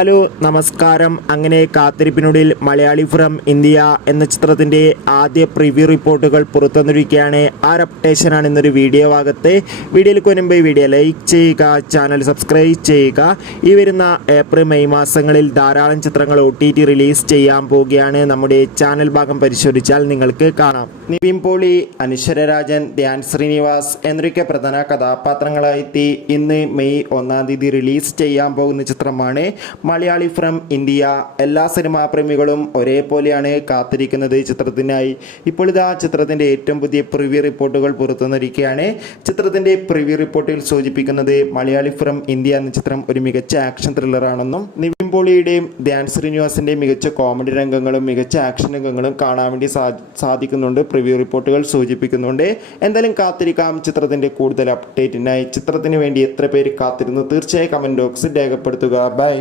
Hello നമസ്കാരം. അങ്ങനെ കാത്തിരിപ്പിനുള്ളിൽ Malayali from India എന്ന ചിത്രത്തിൻ്റെ ആദ്യ പ്രിവ്യൂ റിപ്പോർട്ടുകൾ പുറത്തുവന്നിരിക്കുകയാണ്. ആ അപ്ഡേഷനാണ് ഇന്നൊരു വീഡിയോ ഭാഗത്ത്. വീഡിയോയിലേക്ക് മുൻപ് വീഡിയോ ലൈക്ക് ചെയ്യുക, ചാനൽ സബ്സ്ക്രൈബ് ചെയ്യുക. ഈ വരുന്ന ഏപ്രിൽ മെയ് മാസങ്ങളിൽ ധാരാളം ചിത്രങ്ങൾ OTT റിലീസ് ചെയ്യാൻ പോവുകയാണ്. നമ്മുടെ ചാനൽ ഭാഗം പരിശോധിച്ചാൽ നിങ്ങൾക്ക് കാണാം. നിവിൻ പോളി, അനശ്വര രാജൻ, ധ്യാൻ ശ്രീനിവാസ് എന്നൊക്കെ പ്രധാന കഥാപാത്രങ്ങളായെത്തി ഇന്ന് മെയ് 1-ാം തീയതി റിലീസ് ചെയ്യാൻ പോകുന്ന ചിത്രമാണ് മലയാളി ഫ്രം ഇന്ത്യ. എല്ലാ സിനിമാ പ്രേമികളും ഒരേപോലെയാണ് കാത്തിരിക്കുന്നത് ചിത്രത്തിനായി. ഇപ്പോൾ ഇതാ ചിത്രത്തിൻ്റെ ഏറ്റവും പുതിയ പ്രിവ്യൂ റിപ്പോർട്ടുകൾ പുറത്തുവന്നിരിക്കുകയാണ്. ചിത്രത്തിൻ്റെ പ്രിവ്യൂ റിപ്പോർട്ടിൽ സൂചിപ്പിക്കുന്നത് മലയാളി ഫ്രം ഇന്ത്യ എന്ന ചിത്രം ഒരു മികച്ച ആക്ഷൻ ത്രില്ലറാണെന്നും നിവിൻ പോളിയുടെയും ധ്യാൻ ശ്രീനിവാസിൻ്റെയും മികച്ച കോമഡി രംഗങ്ങളും മികച്ച ആക്ഷൻ രംഗങ്ങളും കാണാൻ വേണ്ടി സാധിക്കുന്നുണ്ട് പ്രിവ്യൂ റിപ്പോർട്ടുകൾ സൂചിപ്പിക്കുന്നുണ്ട്. എന്തായാലും കാത്തിരിക്കാം ചിത്രത്തിൻ്റെ കൂടുതൽ അപ്ഡേറ്റിനായി. ചിത്രത്തിന് വേണ്ടി എത്ര പേര് കാത്തിരുന്നു തീർച്ചയായും കമൻറ്റ് ബോക്സിൽ രേഖപ്പെടുത്തുക. ബൈ.